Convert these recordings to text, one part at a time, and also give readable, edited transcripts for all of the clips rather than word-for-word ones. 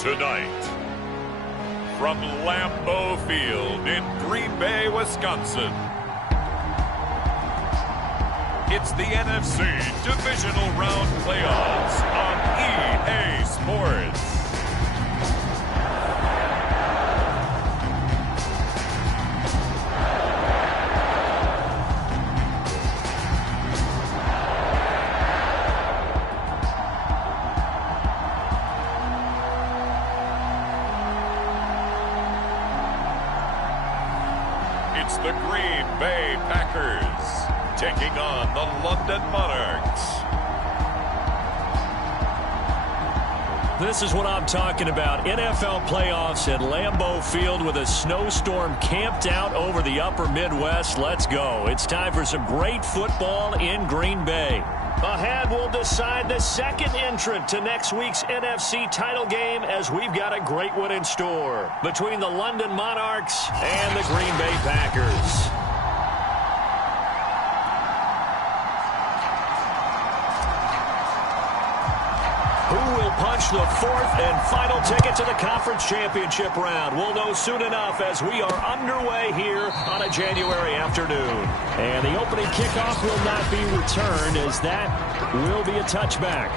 Tonight, from Lambeau Field in Green Bay, Wisconsin, it's the NFC Divisional Round Playoffs on EA Sports. It's the Green Bay Packers taking on the London Monarchs. This is what I'm talking about. NFL playoffs at Lambeau Field with a snowstorm camped out over the upper Midwest. Let's go. It's time for some great football in Green Bay. Ahead, we'll decide the second entrant to next week's NFC title game as we've got a great one in store between the London Monarchs and the Green Bay Packers. Who will punch the fourth and final ticket to the conference championship round? We'll know soon enough as we are underway here on a January afternoon. And the opening kickoff will not be returned as that will be a touchback.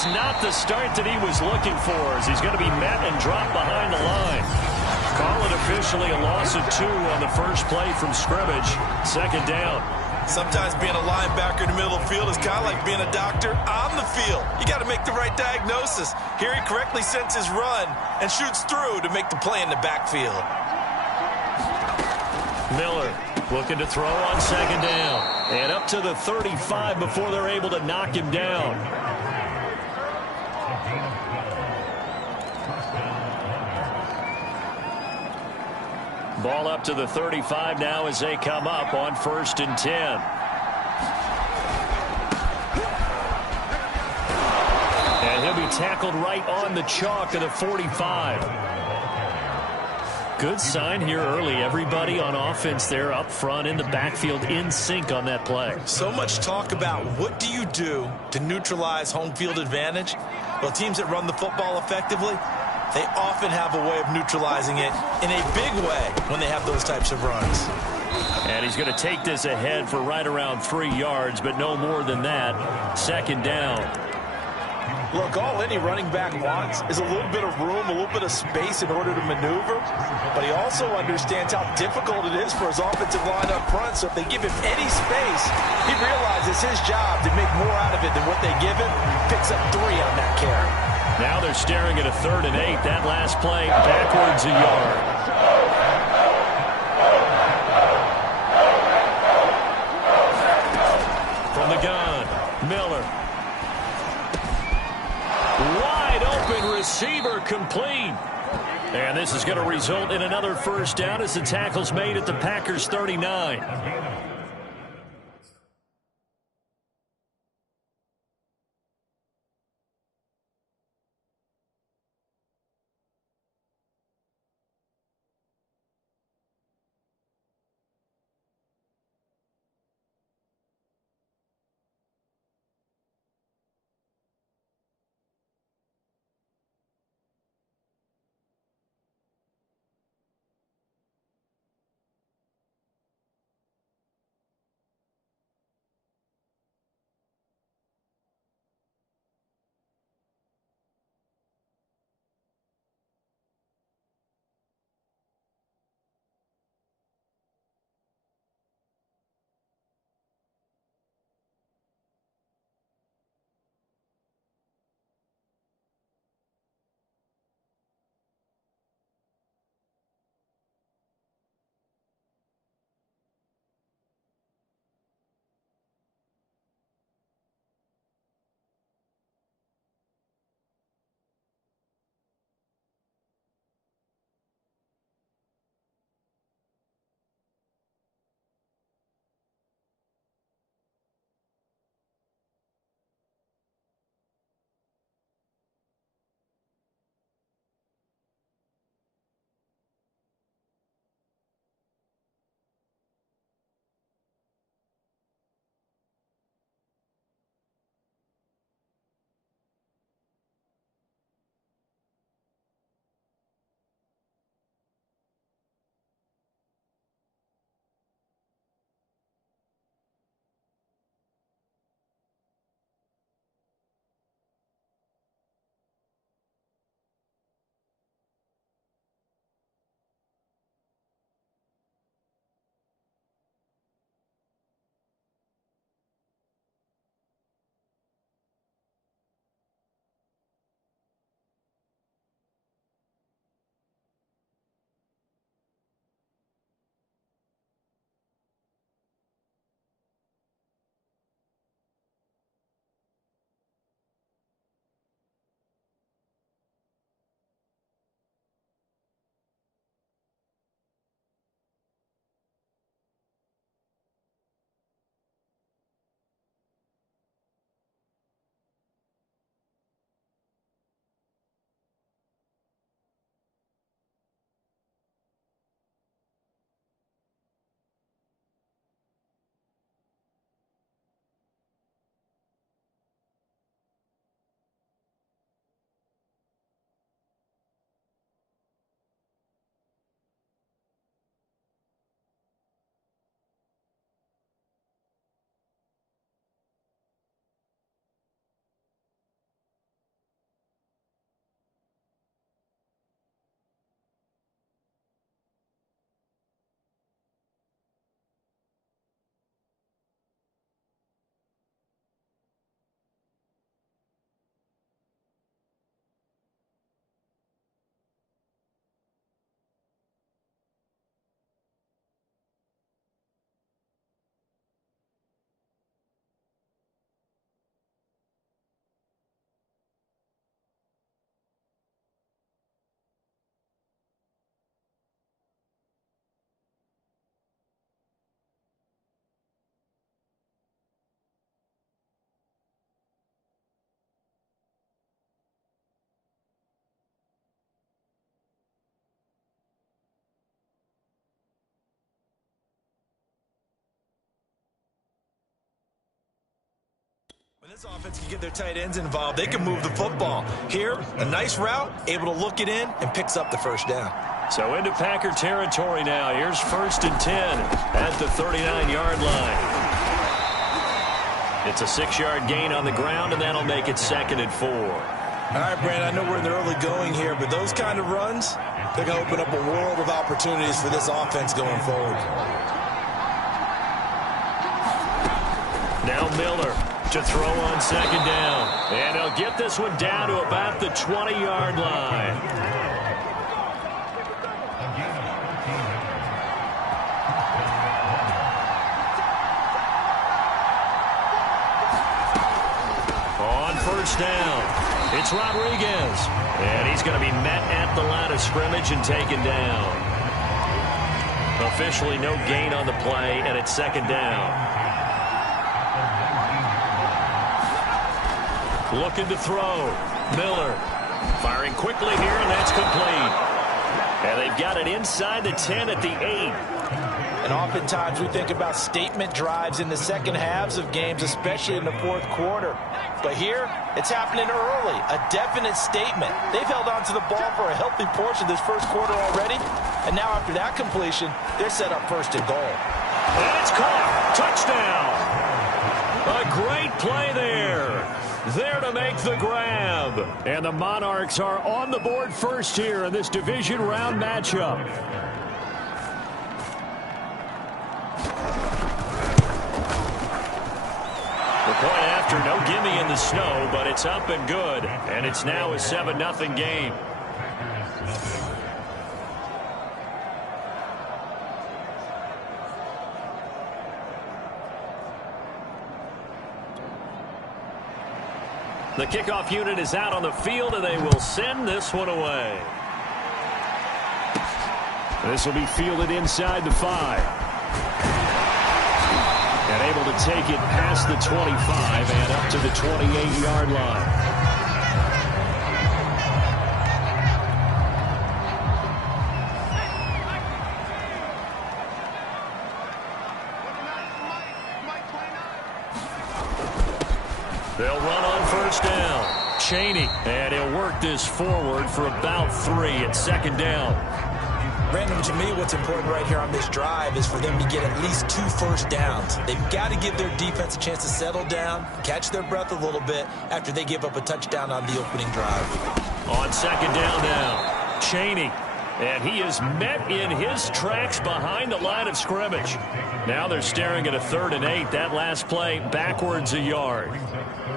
Not the start that he was looking for as he's going to be met and dropped behind the line. Call it officially a loss of 2 on the first play from scrimmage. Second down. Sometimes being a linebacker in the middle of the field is kind of like being a doctor on the field. You got to make the right diagnosis. Here he correctly sends his run and shoots through to make the play in the backfield. Miller looking to throw on second down. And up to the 35 before they're able to knock him down. Ball up to the 35 now as they come up on 1st and 10. And he'll be tackled right on the chalk of the 45. Good sign here early. Everybody on offense there up front in the backfield in sync on that play. So much talk about what do you do to neutralize home field advantage? Well, teams that run the football effectively, they often have a way of neutralizing it in a big way when they have those types of runs. And he's going to take this ahead for right around 3 yards, but no more than that. Second down. Look, all any running back wants is a little bit of room, a little bit of space in order to maneuver, but he also understands how difficult it is for his offensive line up front, so if they give him any space, he realizes his job to make more out of it than what they give him, picks up 3 on that carry. Now they're staring at a 3rd and 8. That last play, backwards a yard. From the gun, Miller. Wide open receiver complete. And this is going to result in another first down as the tackle's made at the Packers' 39. When this offense can get their tight ends involved, they can move the football. Here, a nice route, able to look it in, and picks up the first down. So into Packer territory now. Here's 1st and 10 at the 39-yard line. It's a 6-yard gain on the ground, and that'll make it 2nd and 4. All right, Brandon, I know we're in the early going here, but those kind of runs, they're going to open up a world of opportunities for this offense going forward. Now Miller to throw on 2nd down. And he'll get this one down to about the 20-yard line. First down. It's Rodriguez. And he's going to be met at the line of scrimmage and taken down. Officially no gain on the play, and it's 2nd down. Looking to throw. Miller firing quickly here, and that's complete. And they've got it inside the 10 at the 8. And oftentimes we think about statement drives in the second halves of games, especially in the fourth quarter. But here, it's happening early, a definite statement. They've held on to the ball for a healthy portion of this first quarter already. And now after that completion, they're set up 1st and goal. And it's caught. Touchdown. A great play there. There to make the grab. And the Monarchs are on the board first here in this division round matchup. Point after, no gimme in the snow, but it's up and good. And it's now a 7-0 game. The kickoff unit is out on the field, and they will send this one away. This will be fielded inside the 5. And able to take it past the 25 and up to the 28-yard line. They'll run on 1st down. Chaney, and he'll work this forward for about 3 at 2nd down. Brandon, to me, what's important right here on this drive is for them to get at least 2 first downs. They've got to give their defense a chance to settle down, catch their breath a little bit after they give up a touchdown on the opening drive. On 2nd down now, Chaney. And he is met in his tracks behind the line of scrimmage. Now they're staring at a 3rd and 8. That last play backwards a yard.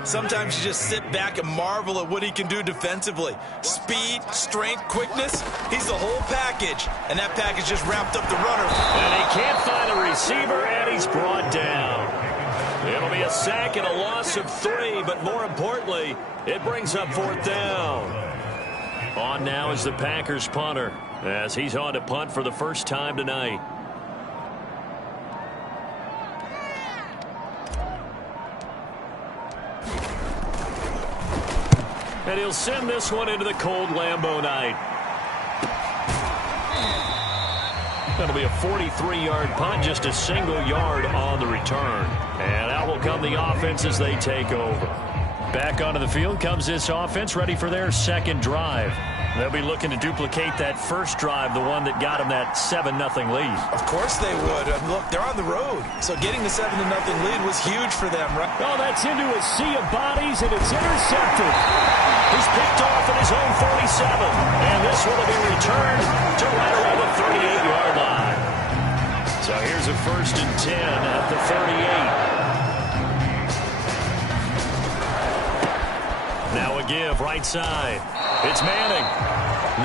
Sometimes you just sit back and marvel at what he can do defensively. Speed, strength, quickness, he's the whole package. And that package just wrapped up the runner. And he can't find a receiver, and he's brought down. It'll be a sack and a loss of 3, but more importantly, it brings up 4th down. On now is the Packers punter, as he's on to punt for the first time tonight. And he'll send this one into the cold Lambeau night. That'll be a 43-yard punt, just a single yard on the return. And out will come the offense as they take over. Back onto the field comes this offense, ready for their 2nd drive. They'll be looking to duplicate that first drive, the one that got them that 7-0 lead. Of course they would. Look, they're on the road, so getting the 7-0 lead was huge for them, right? Oh, that's into a sea of bodies, and it's intercepted. He's picked off at his own 47, and this one will be returned to right around the 38-yard line. So here's a 1st and 10 at the 38. Now a give right side. It's Manning.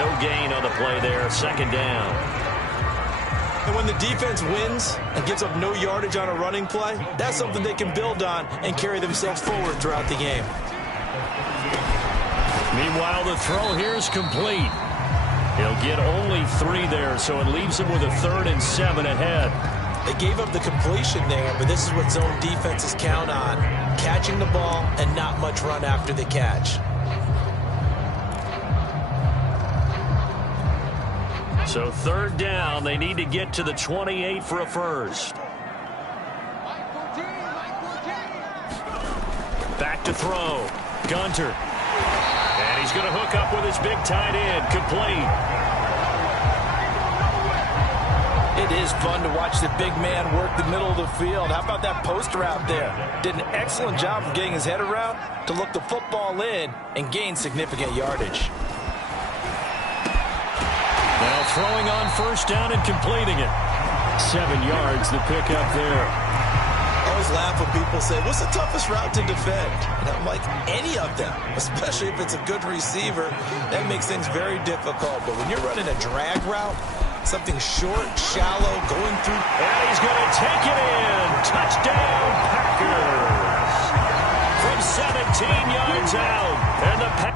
No gain on the play there. 2nd down. And when the defense wins and gives up no yardage on a running play, that's something they can build on and carry themselves forward throughout the game. Meanwhile, the throw here is complete. He'll get only 3 there, so it leaves him with a 3rd and 7 ahead. They gave up the completion there, but this is what zone defenses count on. Catching the ball and not much run after the catch. So 3rd down, they need to get to the 28 for a first. Back to throw. Gunter. And he's going to hook up with his big tight end. Complete. It It is fun to watch the big man work the middle of the field. How about that poster out there? Did an excellent job of getting his head around to look the football in and gain significant yardage. Now throwing on first down and completing it. 7 yards, the pickup there. I always laugh when people say, what's the toughest route to defend? And I'm like, any of them, especially if it's a good receiver. That makes things very difficult. But when you're running a drag route, something short, shallow, going through. And he's going to take it in. Touchdown, Packers. From 17 yards out. And the Packers.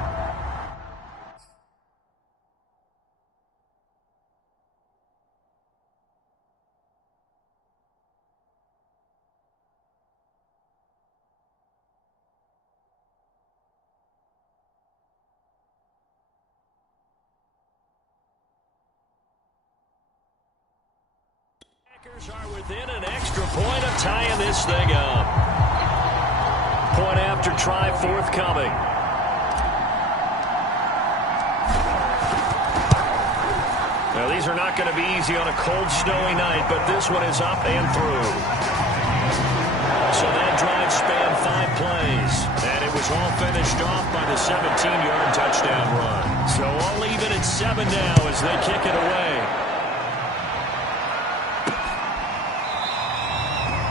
Are within an extra point of tying this thing up. Point after try forthcoming. Now these are not going to be easy on a cold, snowy night, but this one is up and through. So that drive spanned 5 plays, and it was all finished off by the 17-yard touchdown run. So all even at 7 now as they kick it away.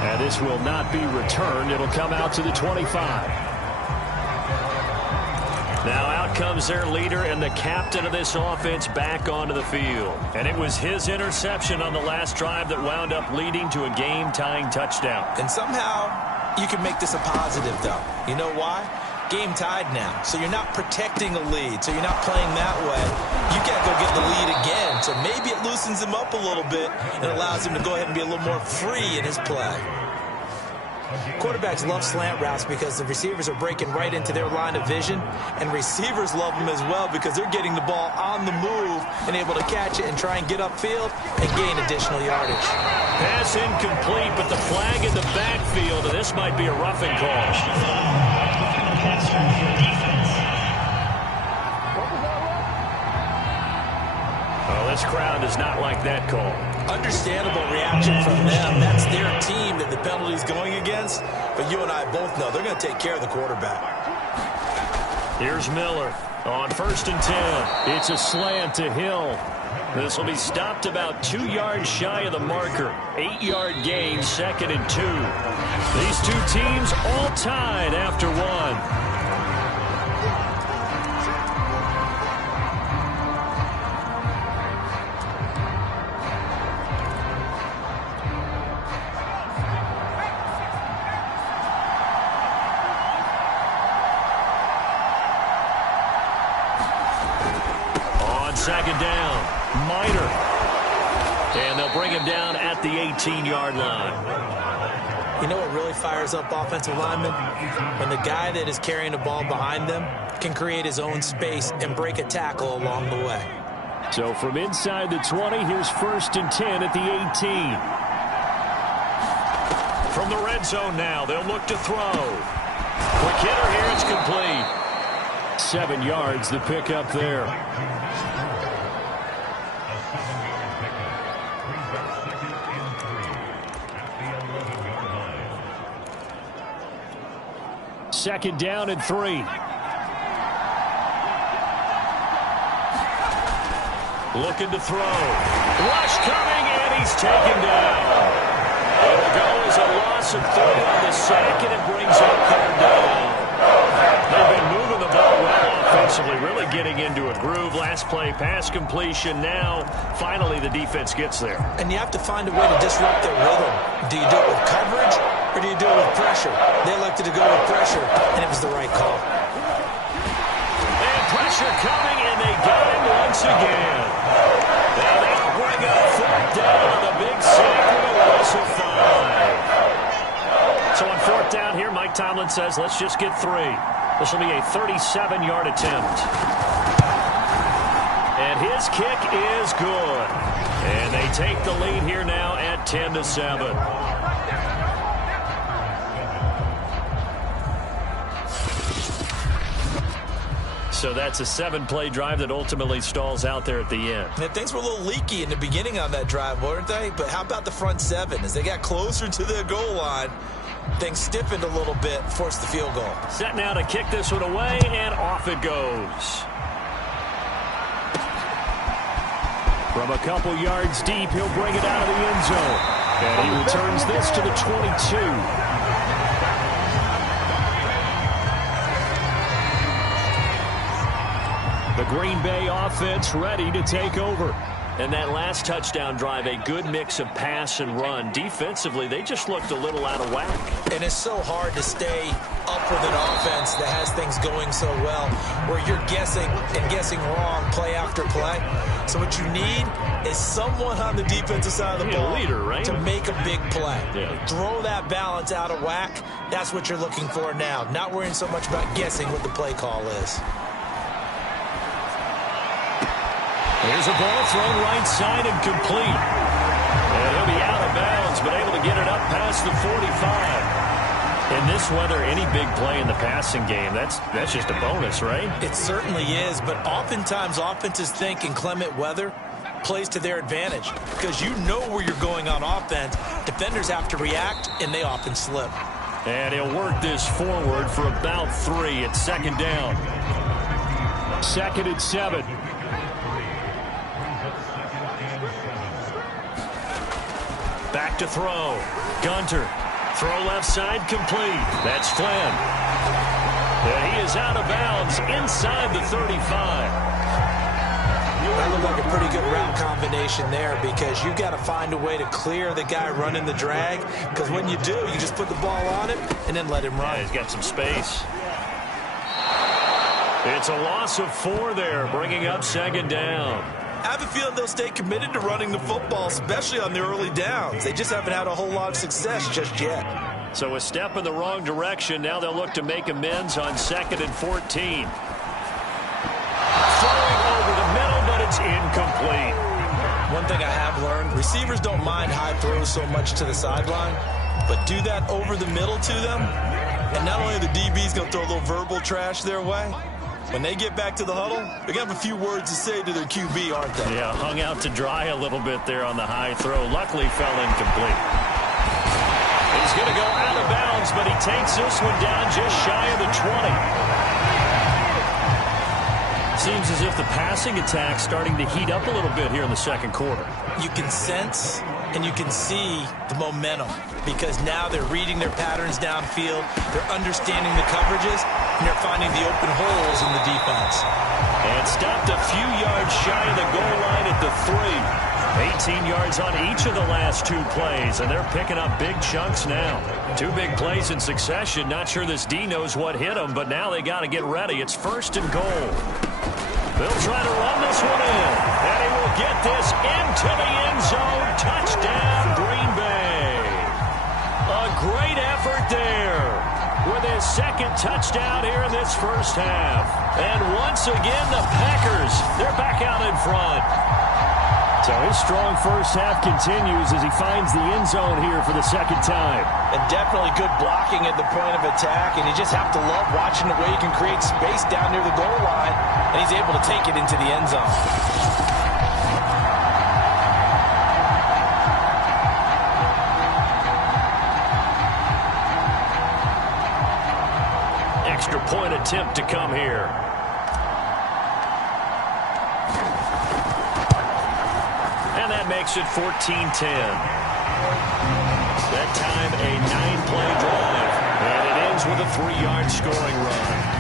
And this will not be returned. It'll come out to the 25. Now out comes their leader and the captain of this offense back onto the field. And it was his interception on the last drive that wound up leading to a game-tying touchdown. And somehow you can make this a positive, though. You know why? Game tied now. So you're not protecting a lead. So you're not playing that way. You can't go get the lead again. So maybe it loosens him up a little bit and allows him to go ahead and be a little more free in his play. Quarterbacks love slant routes because the receivers are breaking right into their line of vision, and receivers love them as well because they're getting the ball on the move and able to catch it and try and get upfield and gain additional yardage. Pass incomplete, but the flag in the backfield, and this might be a roughing call. Oh, this crowd does not like that call. Understandable reaction from them. That's their team that the penalty's going against. But you and I both know they're going to take care of the quarterback. Here's Miller on 1st and 10. It's a slant to Hill. This will be stopped about 2 yards shy of the marker. 8-yard gain, 2nd and 2. These two teams all tied after 1. Second down, Minor. And they'll bring him down at the 18-yard line. You know what really fires up offensive linemen? When the guy that is carrying the ball behind them can create his own space and break a tackle along the way. So from inside the 20, here's 1st and 10 at the 18. From the red zone now, they'll look to throw. Quick hitter here, it's complete. 7 yards, the pickup there. Second down and 3. Looking to throw. Rush coming, and he's taken down. It'll go as a loss of 3 on the sack, and it brings up 3rd down. They've been moving the ball well offensively, really getting into a groove. Last play, pass completion. Now, finally, the defense gets there. And you have to find a way to disrupt their rhythm. Do you do it with coverage, or do you do it with pressure? They elected to go with pressure, and it was the right call. And pressure coming, and they got him once again. And that'll bring up 4th down on the big sack with a loss of 5. So on 4th down here, Mike Tomlin says, let's just get 3. This will be a 37-yard attempt. And his kick is good. And they take the lead here now at 10-7. So that's a 7-play drive that ultimately stalls out there at the end. And things were a little leaky in the beginning on that drive, weren't they? But how about the front 7? As they got closer to the goal line, things stiffened a little bit, forced the field goal. Set now to kick this one away, and off it goes. From a couple yards deep, he'll bring it out of the end zone. And he returns this to the 22. The Green Bay offense ready to take over. And that last touchdown drive, a good mix of pass and run. Defensively, they just looked a little out of whack. And it's so hard to stay up with an offense that has things going so well, where you're guessing and guessing wrong play after play. So what you need is someone on the defensive side of the ball, leader, right? to make a big play. Yeah. Throw that balance out of whack. That's what you're looking for now. Not worrying so much about guessing what the play call is. Here's a ball thrown right side and complete. And he'll be out of bounds, but able to get it up past the 45. In this weather, any big play in the passing game, that's just a bonus, right? It certainly is, but oftentimes offenses think in clement weather plays to their advantage because you know where you're going on offense. Defenders have to react, and they often slip. And he'll work this forward for about 3. It's second down. 2nd and 7. Back to throw. Gunter. Throw left side complete. That's Flynn. And he is out of bounds inside the 35. That looked like a pretty good route combination there because you've got to find a way to clear the guy running the drag, because when you do, you just put the ball on him and then let him run. Yeah, he's got some space. It's a loss of 4 there, bringing up second down. I have a feeling they'll stay committed to running the football, especially on the early downs. They just haven't had a whole lot of success just yet. So a step in the wrong direction. Now they'll look to make amends on 2nd and 14. Throwing over the middle, but it's incomplete. One thing I have learned, receivers don't mind high throws so much to the sideline, but do that over the middle to them, and not only are the DBs going to throw a little verbal trash their way, when they get back to the huddle, they're going to have a few words to say to their QB, aren't they? Yeah, hung out to dry a little bit there on the high throw. Luckily fell incomplete. He's going to go out of bounds, but he takes this one down just shy of the 20. Seems as if the passing attack's starting to heat up a little bit here in the second quarter. You can sense and you can see the momentum because now they're reading their patterns downfield, they're understanding the coverages, and they're finding the open holes in the defense. And stopped a few yards shy of the goal line at the 3. 18 yards on each of the last 2 plays, and they're picking up big chunks now. 2 big plays in succession. Not sure this D knows what hit them, but now they got to get ready. It's 1st and goal. They'll try to run this one in, and he will get this into the end zone. Touchdown, Green Bay. A great effort there with his 2nd touchdown here in this first half. And once again, the Packers, they're back out in front. So his strong first half continues as he finds the end zone here for the 2nd time. And definitely good blocking at the point of attack, and you just have to love watching the way he can create space down near the goal line, and he's able to take it into the end zone. Extra point attempt to come here. And that makes it 14-10. That time a 9-play drive. And it ends with a 3-yard scoring run.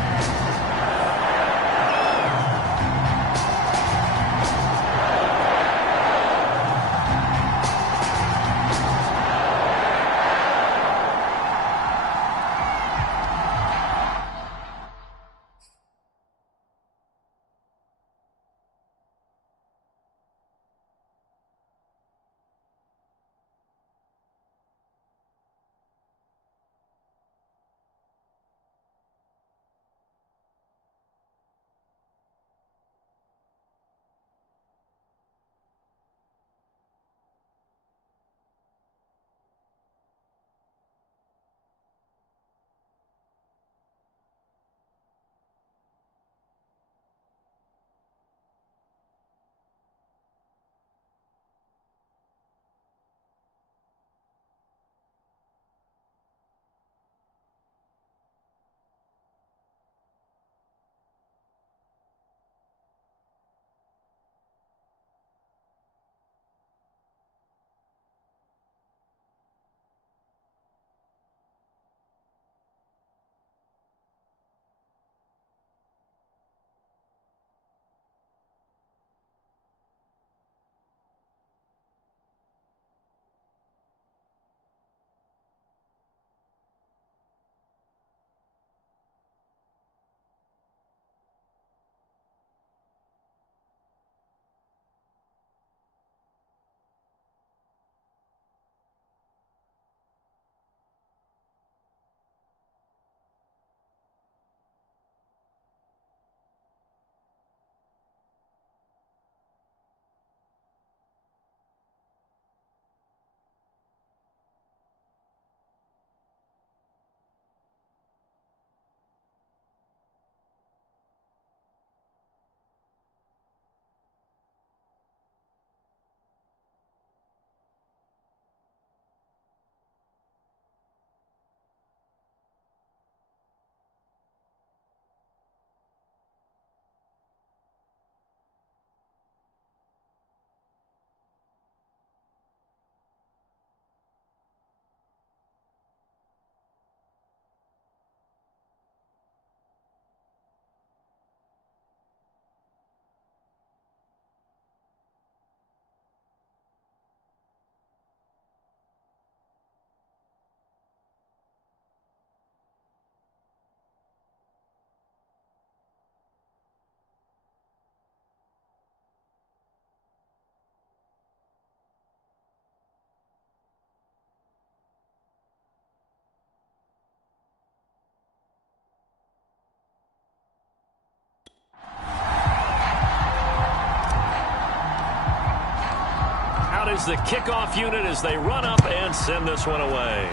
is the kickoff unit as they run up and send this one away.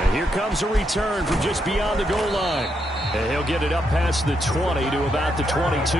And here comes a return from just beyond the goal line. And he'll get it up past the 20 to about the 22.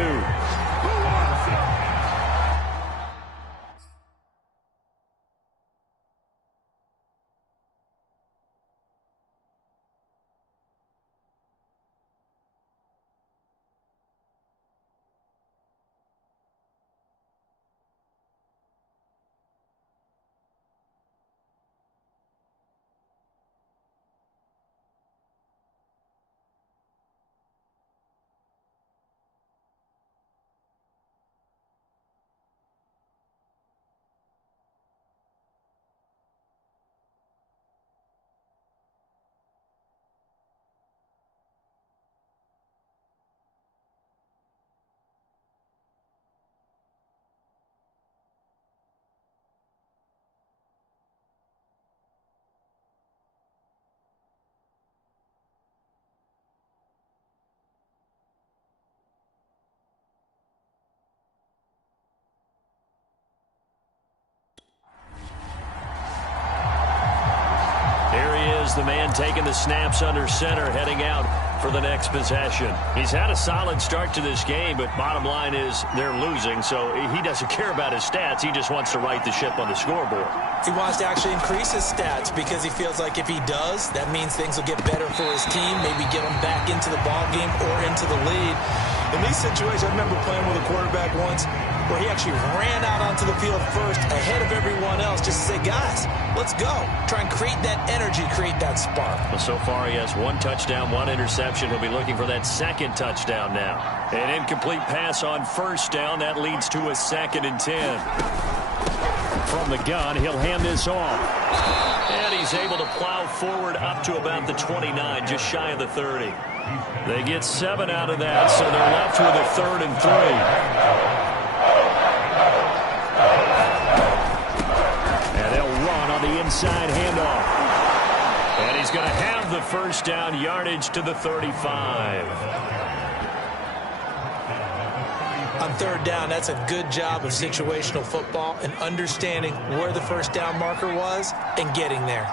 The man taking the snaps under center, heading out for the next possession. He's had a solid start to this game, but bottom line is they're losing, so he doesn't care about his stats. He just wants to right the ship on the scoreboard. He wants to actually increase his stats because he feels like if he does, that means things will get better for his team, maybe get him back into the ball game or into the lead. In these situations, I remember playing with a quarterback once where he actually ran out onto the field first ahead of everyone else just to say, guys, let's go. Try and create that energy, create that spark. Well, so far he has 1 touchdown, 1 interception. He'll be looking for that second touchdown now. An incomplete pass on first down. That leads to a 2nd and 10. From the gun, he'll hand this off. And he's able to plow forward up to about the 29, just shy of the 30. They get 7 out of that, so they're left with a 3rd and 3. Inside handoff. And he's going to have the first down, yardage to the 35. On 3rd down, that's a good job of situational football and understanding where the first down marker was and getting there.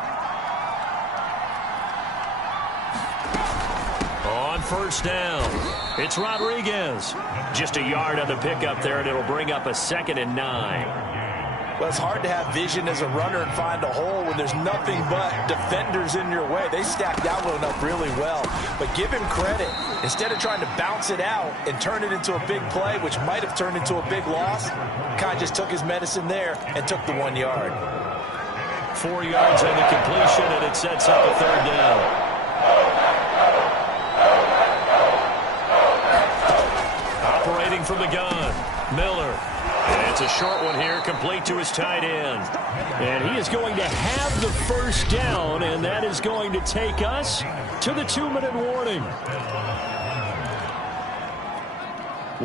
On first down, it's Rodriguez. Just a yard on the pickup there, and it'll bring up a 2nd and 9. Well, it's hard to have vision as a runner and find a hole when there's nothing but defenders in your way. They stacked that one up really well. But give him credit. Instead of trying to bounce it out and turn it into a big play, which might have turned into a big loss, kind of just took his medicine there and took the 1 yard. 4 yards on the completion, and it sets up a 3rd down. Operating from the gun, Miller. And it's a short one here, complete to his tight end. And he is going to have the first down, and that is going to take us to the 2-minute warning.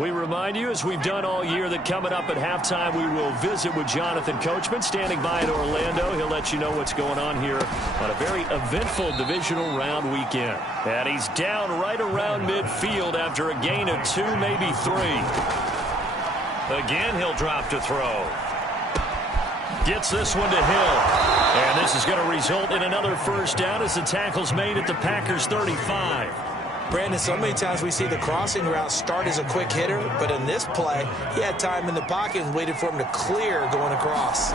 We remind you, as we've done all year, that coming up at halftime, we will visit with Jonathan Coachman, standing by in Orlando. He'll let you know what's going on here on a very eventful divisional round weekend. And he's down right around midfield after a gain of 2, maybe 3. Again, he'll drop to throw. Gets this one to Hill. And this is going to result in another first down as the tackle's made at the Packers' 35. Brandon, so many times we see the crossing route start as a quick hitter, but in this play, he had time in the pocket and waited for him to clear going across.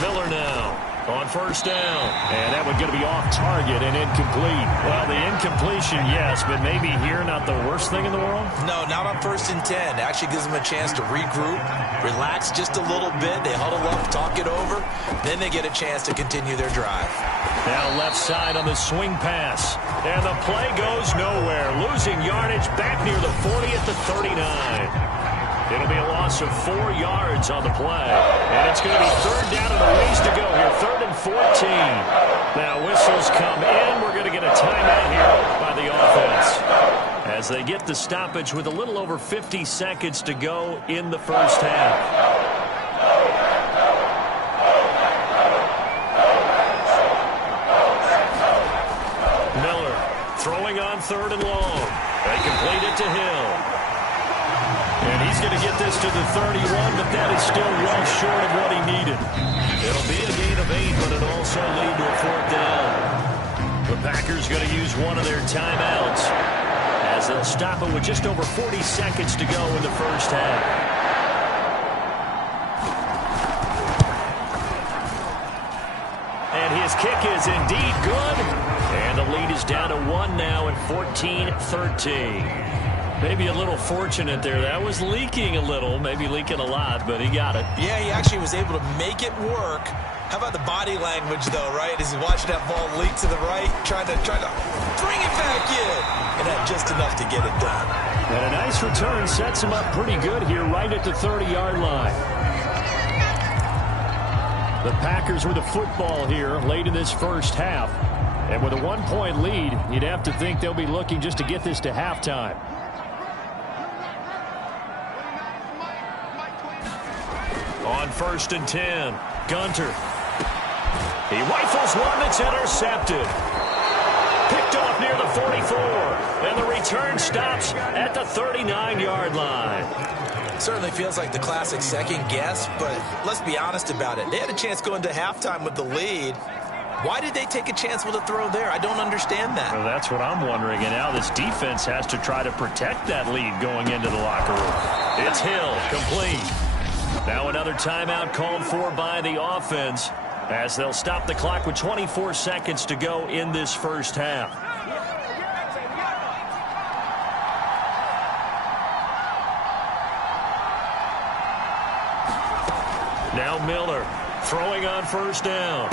Miller now on first down. And that one's going to be off target and incomplete. Well, the incompletion, yes, but maybe here not the worst thing in the world? No, not on 1st and 10. It actually gives them a chance to regroup, relax just a little bit. They huddle up, talk it over. Then they get a chance to continue their drive. Now left side on the swing pass. And the play goes nowhere. Losing yardage back near the 40 at the 39. It'll be a loss of 4 yards on the play. And it's going to be 3rd down and a ways to go here. 3rd and 14. Now whistles come in. We're going to get a timeout here by the offense, as they get the stoppage with a little over 50 seconds to go in the first half. Miller throwing on 3rd and long. They complete it to Hill. And he's going to get get this to the 31, but that is still well short of what he needed. It'll be a gain of 8, but it'll also lead to a 4th down. The Packers going to use one of their timeouts as they'll stop it with just over 40 seconds to go in the first half. And his kick is indeed good. And the lead is down to 1 now at 14-13. Maybe a little fortunate there. That was leaking a little, maybe leaking a lot, but he got it. Yeah, he actually was able to make it work. How about the body language, though, right? As he watched that ball leak to the right, trying to bring it back in. And had just enough to get it done. And a nice return sets him up pretty good here right at the 30-yard line. The Packers with the football here late in this first half. And with a 1-point lead, you'd have to think they'll be looking just to get this to halftime. On 1st and 10, Gunter. He rifles one that's intercepted. Picked off near the 44. And the return stops at the 39-yard line. Certainly feels like the classic second guess, but let's be honest about it. They had a chance going to halftime with the lead. Why did they take a chance with a throw there? I don't understand that. Well, that's what I'm wondering. And now this defense has to try to protect that lead going into the locker room. It's Hill, complete. Now another timeout called for by the offense as they'll stop the clock with 24 seconds to go in this first half. Now Miller throwing on 1st down.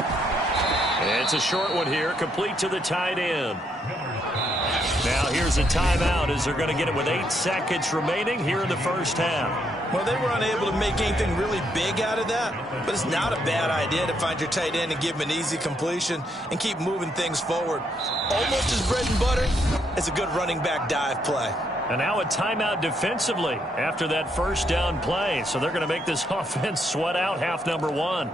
And it's a short one here, complete to the tight end. Now here's a timeout as they're going to get it with 8 seconds remaining here in the first half. Well, they were unable to make anything really big out of that, but it's not a bad idea to find your tight end and give him an easy completion and keep moving things forward. Almost as bread and butter as a good running back dive play. And now a timeout defensively after that 1st down play. So they're going to make this offense sweat out half number 1.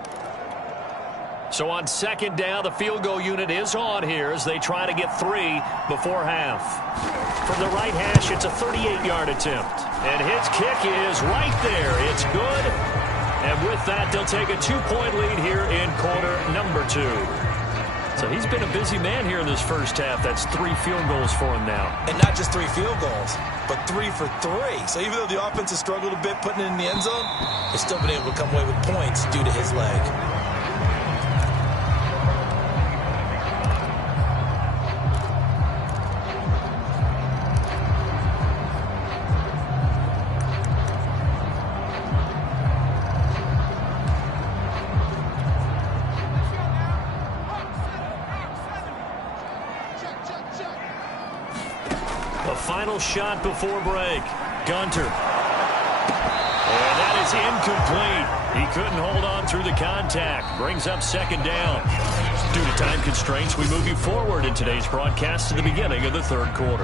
So on 2nd down, the field goal unit is on here as they try to get 3 before half. From the right hash, it's a 38-yard attempt. And his kick is right there. It's good. And with that, they'll take a 2-point lead here in quarter number 2. So he's been a busy man here in this first half. That's 3 field goals for him now. And not just 3 field goals, but 3 for 3. So even though the offense has struggled a bit putting it in the end zone, they've still been able to come away with points due to his leg. Final shot before break. Gunter. And that is incomplete. He couldn't hold on through the contact. Brings up 2nd down. Due to time constraints, we move you forward in today's broadcast to the beginning of the 3rd quarter.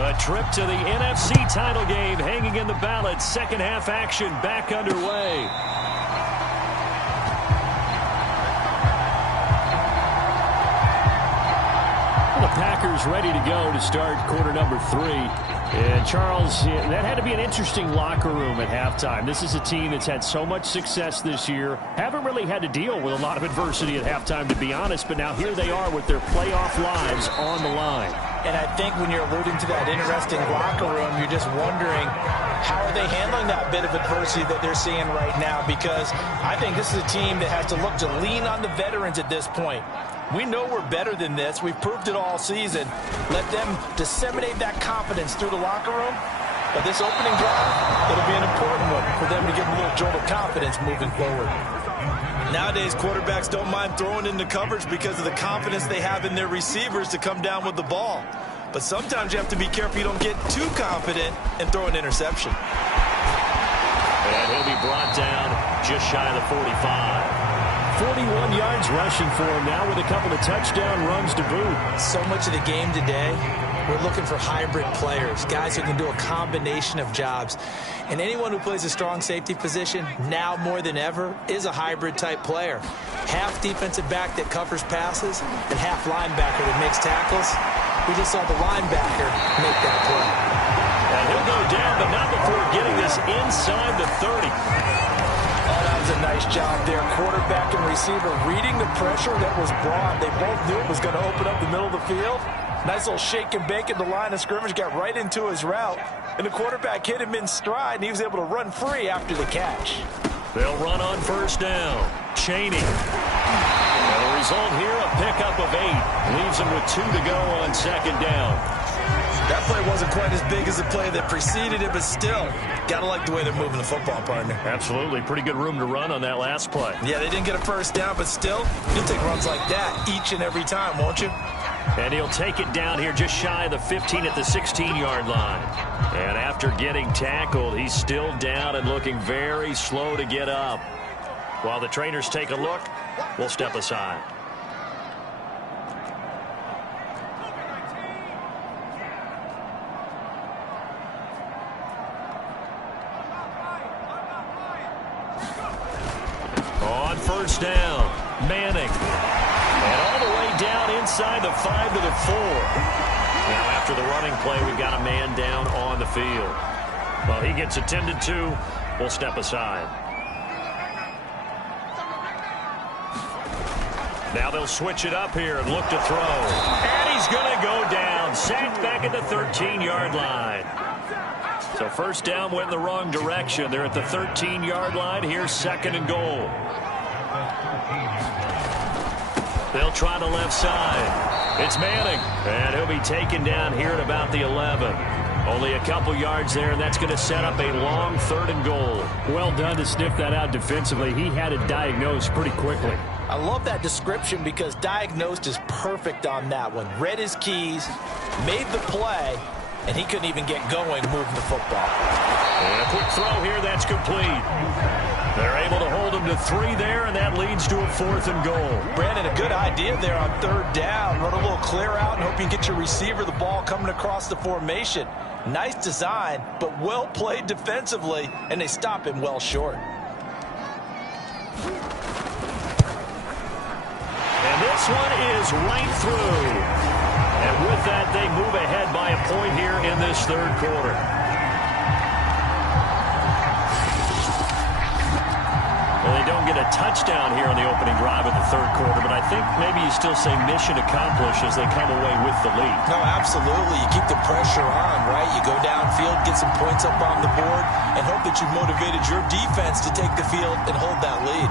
A trip to the NFC title game hanging in the balance. Second half action back underway. Packers ready to go to start quarter number 3. And Charles, that had to be an interesting locker room at halftime. This is a team that's had so much success this year. Haven't really had to deal with a lot of adversity at halftime, to be honest. But now here they are with their playoff lives on the line. And I think when you're alluding to that interesting locker room, you're just wondering how are they handling that bit of adversity that they're seeing right now? Because I think this is a team that has to look to lean on the veterans at this point. We know we're better than this. We've proved it all season. Let them disseminate that confidence through the locker room. But this opening drive, it'll be an important one for them to give them a little jolt of confidence moving forward. Nowadays, quarterbacks don't mind throwing into coverage because of the confidence they have in their receivers to come down with the ball. But sometimes you have to be careful you don't get too confident and throw an interception. And he'll be brought down just shy of the 45. 41 yards rushing for him now with a couple of touchdown runs to boot. So much of the game today, we're looking for hybrid players, guys who can do a combination of jobs. And anyone who plays a strong safety position, now more than ever, is a hybrid type player. Half defensive back that covers passes and half linebacker that makes tackles. We just saw the linebacker make that play. And he'll go down, but not before getting this inside the 30. Oh, that was a nice job there. Quarterback and receiver reading the pressure that was brought. They both knew it was going to open up the middle of the field. Nice little shake and bake at the line of scrimmage, got right into his route. And the quarterback hit him in stride, and he was able to run free after the catch. They'll run on first down. Cheney. And the result here, a pickup of 8. Leaves him with 2 to go on second down. That play wasn't quite as big as the play that preceded it, but still, gotta like the way they're moving the football, partner. Absolutely. Pretty good room to run on that last play. Yeah, they didn't get a first down, but still, you'll take runs like that each and every time, won't you? And he'll take it down here just shy of the 15 at the 16-yard line. And after getting tackled, he's still down and looking very slow to get up. While the trainers take a look, we'll step aside. On first down, Manning. And all the way down inside the 5 to the 4. Now after the running play, we've got a man down on the field. Well, he gets attended to. We'll step aside. Now they'll switch it up here and look to throw. And he's going to go down. Sacked back at the 13-yard line. So first down went in the wrong direction. They're at the 13-yard line. Here's second and goal. They'll try the left side. It's Manning. And he'll be taken down here at about the 11. Only a couple yards there, and that's going to set up a long third and goal. Well done to sniff that out defensively. He had it diagnosed pretty quickly. I love that description because diagnosed is perfect on that one. Read his keys, made the play, and he couldn't even get going moving the football. And a quick throw here, that's complete. They're able to hold him to 3 there, and that leads to a 4th and goal. Brandon, a good idea there on third down. Run a little clear out and hope you can get your receiver the ball coming across the formation. Nice design, but well played defensively, and they stop him well short. And this one is right through. And with that, they move ahead by a point here in this third quarter. Well, they don't get a touchdown here on the opening drive of the third quarter, but I think maybe you still say mission accomplished as they come away with the lead. No, absolutely. You keep the pressure on, right? You go downfield, get some points up on the board, and hope that you've motivated your defense to take the field and hold that lead.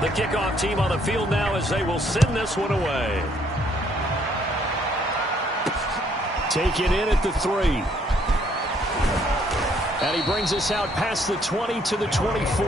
The kickoff team on the field now as they will send this one away. Taken in at the 3. And he brings us out past the 20 to the 24.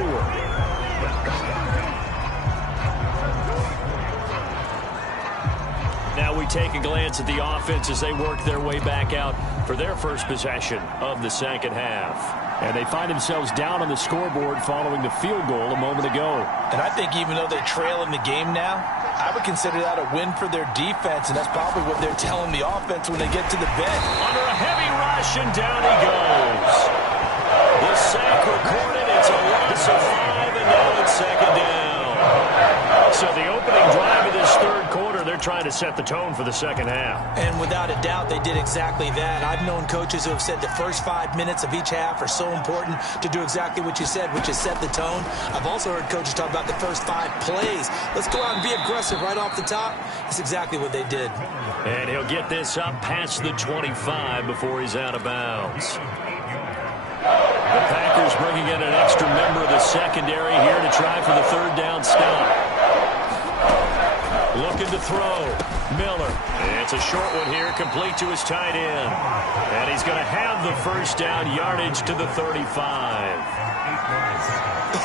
Now we take a glance at the offense as they work their way back out for their first possession of the second half. And they find themselves down on the scoreboard following the field goal a moment ago. And I think even though they trail in the game now, I would consider that a win for their defense, and that's probably what they're telling the offense when they get to the bench. Under a heavy rush, and down he goes. The sack recorded. It's a loss of 5, and now it's second down. So the opening drive of this third quarter, they're trying to set the tone for the second half. And without a doubt, they did exactly that. I've known coaches who have said the first 5 minutes of each half are so important to do exactly what you said, which is set the tone. I've also heard coaches talk about the first 5 plays. Let's go out and be aggressive right off the top. That's exactly what they did. And he'll get this up past the 25 before he's out of bounds. The Packers bringing in an extra member of the secondary here to try for the third down stop. Looking to throw. Miller. It's a short one here, complete to his tight end. And he's going to have the first down, yardage to the 35.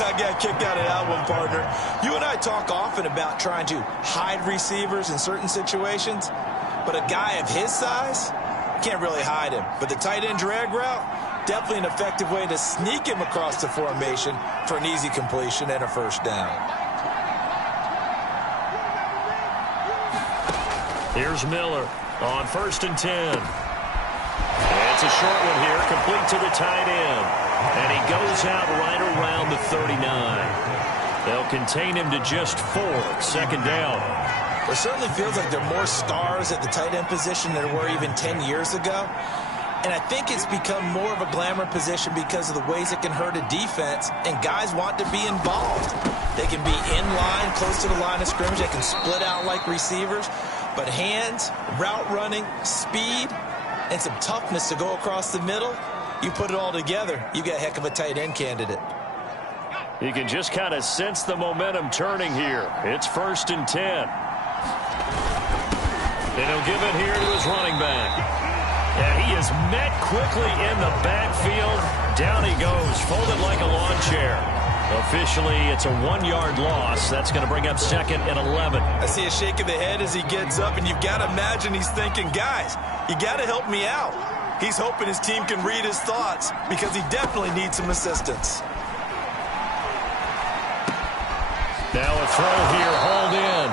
I got kicked out of that one, partner. You and I talk often about trying to hide receivers in certain situations, but a guy of his size can't really hide him. But the tight end drag route, definitely an effective way to sneak him across the formation for an easy completion and a first down. Here's Miller on 1st and 10. It's a short one here, complete to the tight end. And he goes out right around the 39. They'll contain him to just 4, second down. It certainly feels like there are more stars at the tight end position than there were even 10 years ago. And I think it's become more of a glamour position because of the ways it can hurt a defense, and guys want to be involved. They can be in line, close to the line of scrimmage. They can split out like receivers. But hands, route running, speed, and some toughness to go across the middle, you put it all together, you get a heck of a tight end candidate. You can just kind of sense the momentum turning here. It's 1st and 10. And he'll give it here to his running back. And he is met quickly in the backfield. Down he goes, folded like a lawn chair. Officially, it's a 1-yard loss. That's going to bring up 2nd and 11. I see a shake of the head as he gets up, and you've got to imagine he's thinking, guys, you got to help me out. He's hoping his team can read his thoughts because he definitely needs some assistance. Now a throw here, hauled in.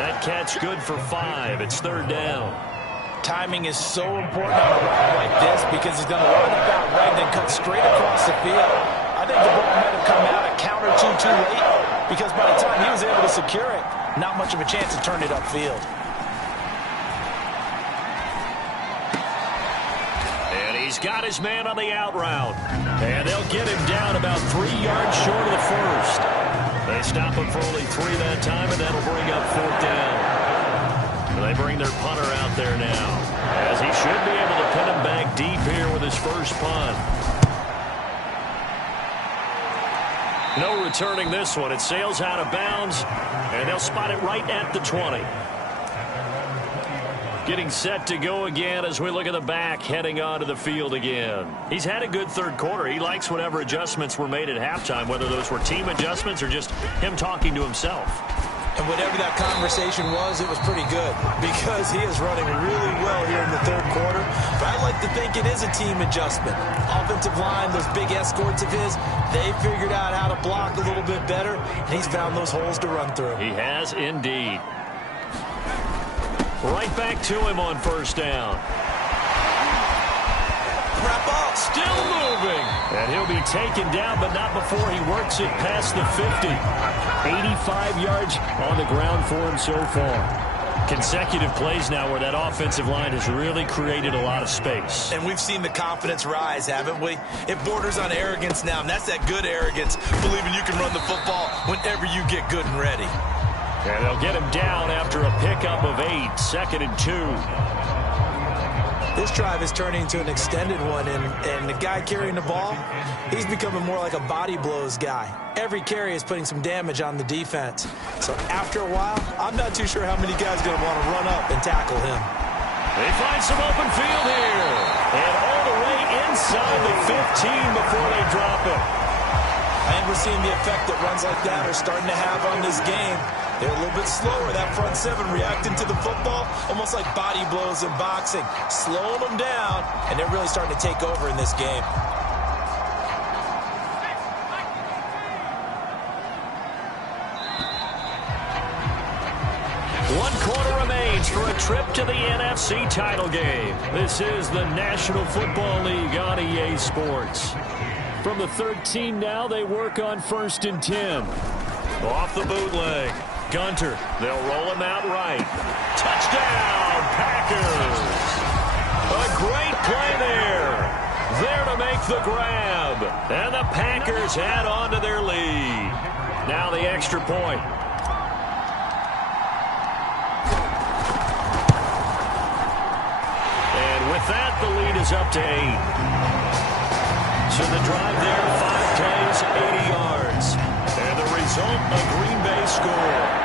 That catch good for 5. It's 3rd down. Timing is so important on a route like this because he's going to run up out right and then cut straight across the field. I think the ball might have come out a count or two too late because by the time he was able to secure it, not much of a chance to turn it upfield. And he's got his man on the out route. And they'll get him down about 3 yards short of the first. They stop him for only 3 that time, and that'll bring up 4th down. They bring their punter out there now, as he should be able to pin him back deep here with his first punt. No returning this one. It sails out of bounds, and they'll spot it right at the 20. Getting set to go again as we look at the back, heading onto the field again. He's had a good third quarter. He likes whatever adjustments were made at halftime, whether those were team adjustments or just him talking to himself. And whatever that conversation was, it was pretty good because he is running really well here in the third quarter. But I like to think it is a team adjustment. Offensive line, those big escorts of his, they figured out how to block a little bit better, and he's found those holes to run through. He has indeed. Right back to him on 1st down. Wrap up. Still moving. And he'll be taken down, but not before he works it past the 50. 85 yards on the ground for him so far. Consecutive plays now where that offensive line has really created a lot of space. And we've seen the confidence rise, haven't we? It borders on arrogance now, and that's that good arrogance, believing you can run the football whenever you get good and ready. And they'll get him down after a pickup of 8, 2nd and 2. This drive is turning into an extended one, and the guy carrying the ball, he's becoming more like a body blows guy. Every carry is putting some damage on the defense. So after a while, I'm not too sure how many guys are going to want to run up and tackle him. They find some open field here. And all the way inside the 15 before they drop it. And we're seeing the effect that runs like that are starting to have on this game. They're a little bit slower, that front 7 reacting to the football, almost like body blows in boxing, slowing them down, and they're really starting to take over in this game. One quarter remains for a trip to the NFC title game. This is the National Football League on EA Sports. From the 13 now, they work on 1st and 10. Off the bootleg. Gunter. They'll roll him out right. Touchdown, Packers. A great play there. There to make the grab. And the Packers add on to their lead. Now the extra point. And with that, the lead is up to 8. So the drive there, 5 plays, 80 yards. And the result, a Green Bay score.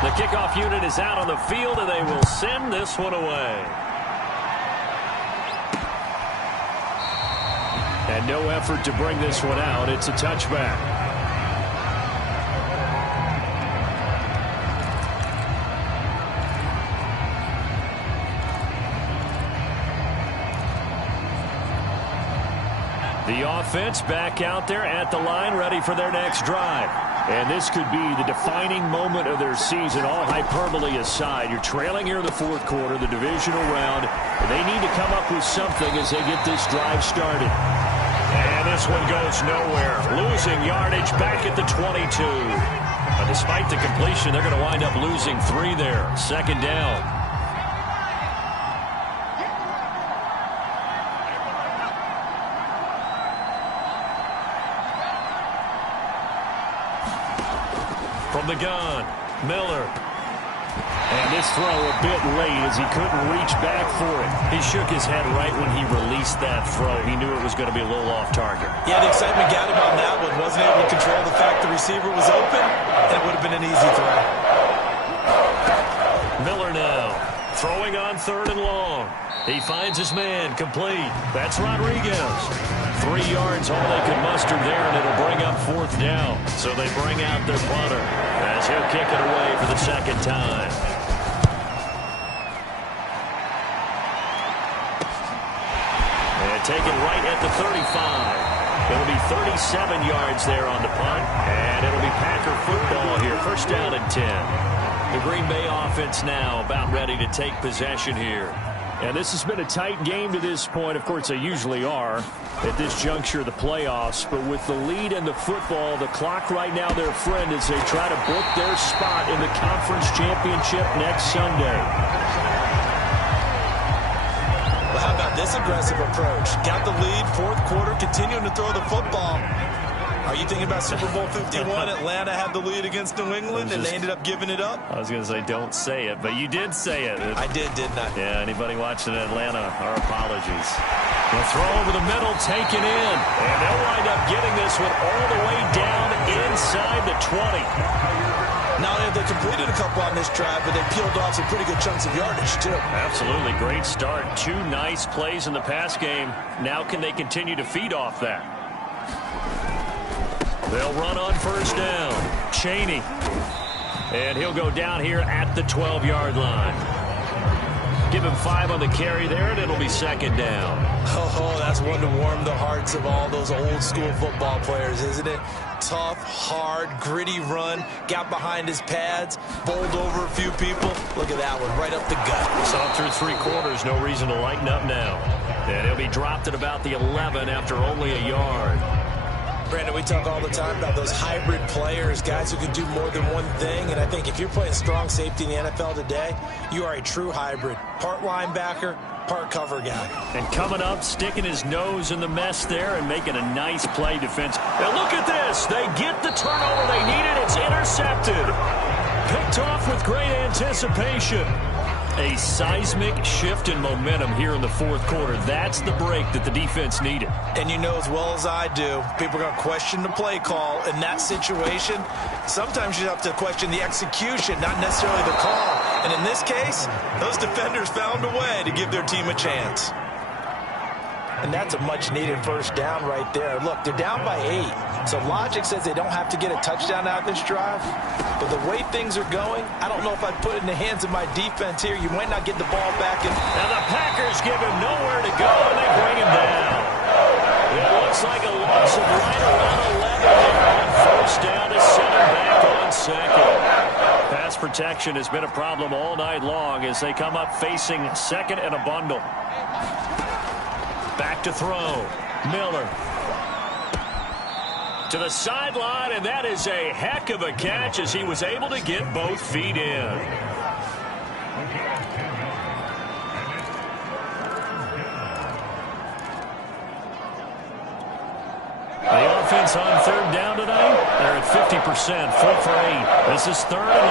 The kickoff unit is out on the field, and they will send this one away. And no effort to bring this one out. It's a touchback. The offense back out there at the line, ready for their next drive. And this could be the defining moment of their season, all hyperbole aside. You're trailing here in the fourth quarter, the divisional round. And they need to come up with something as they get this drive started. And this one goes nowhere. Losing yardage back at the 22. But despite the completion, they're going to wind up losing 3 there. Second down. From the gun, Miller. And this throw a bit late as he couldn't reach back for it. He shook his head right when he released that throw. He knew it was going to be a little off target. Yeah, the excitement got him on that one. Wasn't able to control the fact the receiver was open. That would have been an easy throw. Miller now throwing on 3rd and long. He finds his man, complete. That's Rodriguez. 3 yards, all they could muster there, and it'll bring up 4th down. So they bring out their punter as he'll kick it away for the second time. And taken right at the 35. It'll be 37 yards there on the punt, and it'll be Packer football here. First down and 10. The Green Bay offense now about ready to take possession here. And this has been a tight game to this point. Of course, they usually are at this juncture of the playoffs. But with the lead and the football, the clock right now their friend as they try to book their spot in the conference championship next Sunday. Well, how about this aggressive approach? Got the lead, 4th quarter, continuing to throw the football. Are you thinking about Super Bowl 51? Atlanta had the lead against New England, and they ended up giving it up? I was going to say, don't say it, but you did say it. I did, didn't I? Yeah, anybody watching Atlanta, our apologies. The throw over the middle, taken in. And they'll wind up getting this one all the way down inside the 20. Not only have they completed a couple on this drive, but they peeled off some pretty good chunks of yardage, too. Absolutely. Great start. 2 nice plays in the pass game. Now can they continue to feed off that? They'll run on 1st down. Chaney. And he'll go down here at the 12-yard line. Give him 5 on the carry there, and it'll be 2nd down. Oh, that's one to warm the hearts of all those old-school football players, isn't it? Tough, hard, gritty run. Got behind his pads, bowled over a few people. Look at that one, right up the gut. Saw through 3 quarters, no reason to lighten up now. And he'll be dropped at about the 11 after only a yard. Brandon, we talk all the time about those hybrid players, guys who can do more than one thing. And I think if you're playing strong safety in the NFL today, you are a true hybrid. Part linebacker, part cover guy. And coming up, sticking his nose in the mess there and making a nice play defense. Now look at this. They get the turnover they needed. It's intercepted. Picked off with great anticipation. A seismic shift in momentum here in the fourth quarter. That's the break that the defense needed. And you know as well as I do, people are going to question the play call in that situation. Sometimes you have to question the execution, not necessarily the call. And in this case, those defenders found a way to give their team a chance. And that's a much-needed first down right there. Look, they're down by 8. So logic says they don't have to get a touchdown out of this drive. But the way things are going, I don't know if I'd put it in the hands of my defense here. You might not get the ball back. Now the Packers give him nowhere to go, and they bring him down. It looks like a loss of right around 11 there on first down to center back on second. Pass protection has been a problem all night long as they come up facing second and a bundle. Back to throw. Miller. To the sideline, and that is a heck of a catch as he was able to get both feet in. The offense on third down tonight, they're at 50%, 4 for 8. This is third and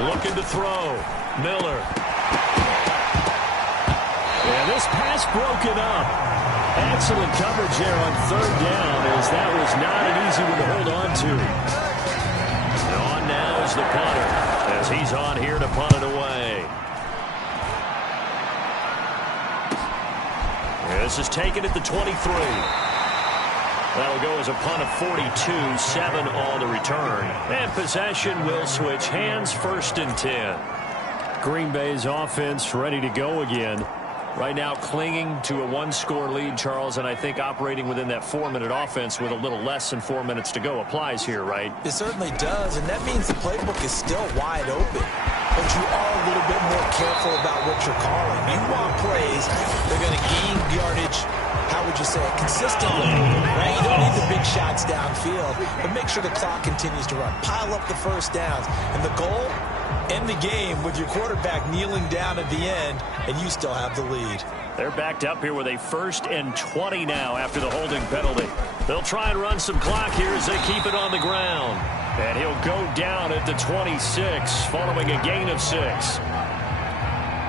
11. Looking to throw. Miller. And this pass broken up. Excellent coverage there on third down as that was not an easy one to hold on to. And on now is the punter as he's on here to punt it away. This is taken at the 23. That'll go as a punt of 42, 7 on the return. And possession will switch hands, first and 10. Green Bay's offense ready to go again. Right now clinging to a one-score lead, Charles, and I think operating within that 4-minute offense with a little less than 4 minutes to go applies here, right? It certainly does, and that means the playbook is still wide open. But you are a little bit more careful about what you're calling. You want plays that are going to gain yardage, how would you say it, consistently, right? You don't need the big shots downfield, but make sure the clock continues to run. Pile up the first downs. And the goal, end the game with your quarterback kneeling down at the end, and you still have the lead. They're backed up here with a 1st and 20 now after the holding penalty. They'll try and run some clock here as they keep it on the ground. And he'll go down at the 26 following a gain of 6.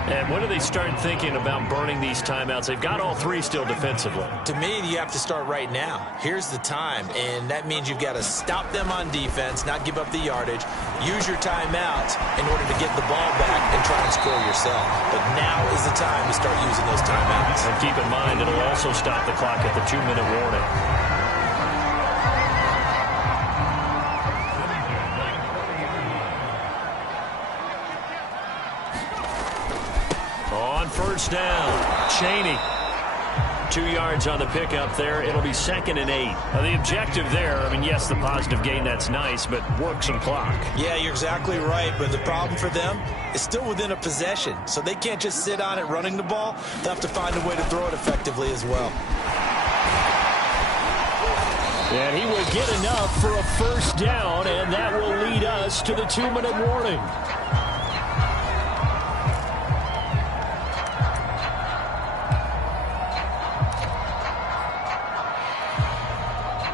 And when do they start thinking about burning these timeouts? They've got all 3 still defensively. To me, you have to start right now. Here's the time, and that means you've got to stop them on defense, not give up the yardage, use your timeouts in order to get the ball back and try and score yourself. But now is the time to start using those timeouts. And keep in mind, it'll also stop the clock at the 2-minute warning. First down, Cheney. 2 yards on the pickup there. It'll be 2nd and 8. The objective there, I mean, yes, the positive gain, that's nice, but work some clock. Yeah, you're exactly right, but the problem for them is still within a possession, so they can't just sit on it running the ball. They'll have to find a way to throw it effectively as well. And he will get enough for a first down, and that will lead us to the 2-minute warning.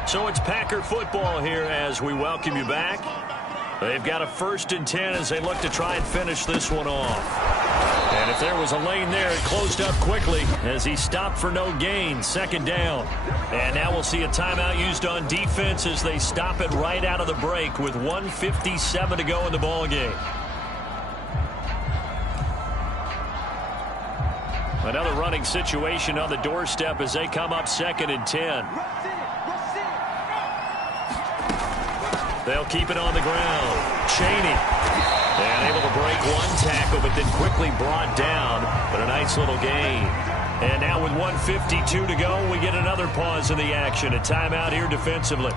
So it's Packer football here as we welcome you back. They've got a 1st and 10 as they look to try and finish this one off. And if there was a lane there, it closed up quickly as he stopped for no gain. 2nd down. And now we'll see a timeout used on defense as they stop it right out of the break with 1:57 to go in the ballgame. Another running situation on the doorstep as they come up 2nd and 10. They'll keep it on the ground. Cheney. And able to break one tackle, but then quickly brought down. But a nice little gain. And now with 1:52 to go, we get another pause in the action. A timeout here defensively.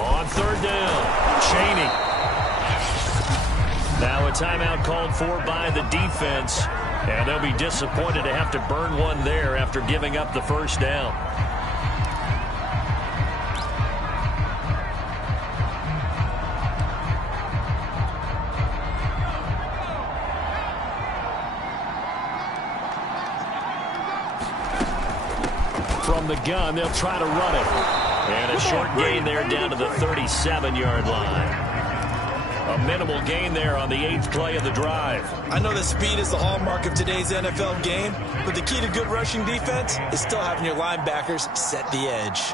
On third down, Chaney. Now a timeout called for by the defense, and they'll be disappointed to have to burn one there after giving up the first down. From the gun, they'll try to run it. And a short gain there down to the 37-yard line. A minimal gain there on the 8th play of the drive. I know that speed is the hallmark of today's NFL game, but the key to good rushing defense is still having your linebackers set the edge.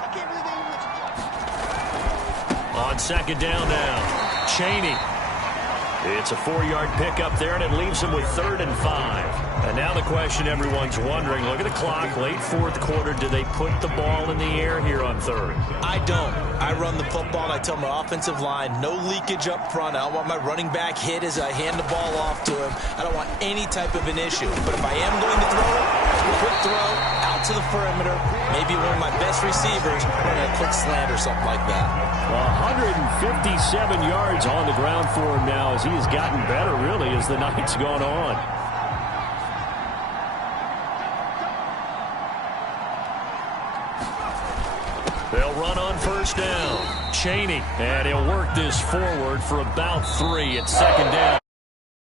On second down now, Chaney. It's a 4-yard pickup there, and it leaves him with 3rd and 5. And now the question everyone's wondering, look at the clock, late 4th quarter, do they put the ball in the air here on 3rd? I don't. I run the football, and I tell my offensive line, no leakage up front. I don't want my running back hit as I hand the ball off to him. I don't want any type of an issue. But if I am going to throw it, quick throw, out to the perimeter, maybe one of my best receivers running a quick slant or something like that. 157 yards on the ground for him now as he has gotten better, really, as the night's gone on. They'll run on first down. Chaney, and he'll work this forward for about 3 at second down.